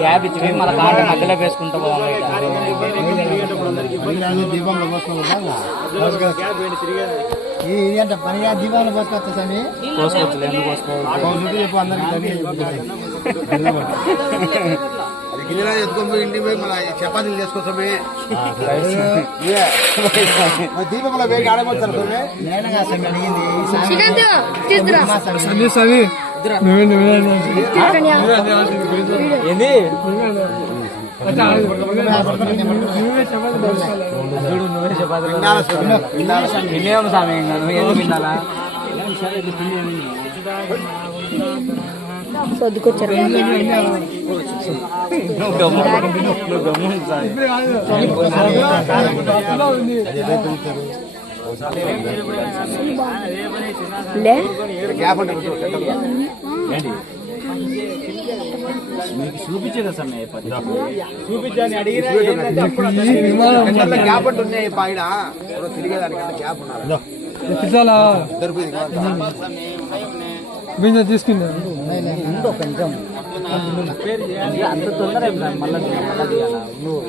Gap ఇచ్చి మళ్ళీ కాట మధ్యలో వేసుకుంటా పోవాలి. అంటే పనిగా దీపావళి పోసుకోవచ్చు స్వామి, పోసుకోవచ్చు ఎందుకు పోసుకోవచ్చు చెప్పు అందరికి గిన్నెలా ఎత్తుకొని ఇంటికి పోయి మన చపాతీలు చేసుకోవచ్చమే. దీపంలో వేడి ఆడబోతారు నేనగా స్వామి అడిగింది ఏంది వినేయం స్వామి నువ్వు ఎందుకు వినాలా సర్దుకొచ్చారు. మీకు చూపించేదా సార్ చూపించాను అడిగిన గ్యాప్ అంటూ ఉన్నాయి పాయిడ తిరిగేదానికంటే గ్యాప్ ఉన్నారు తీసుకున్నాను కొంచెం అంత తొందర మళ్ళీ నువ్వు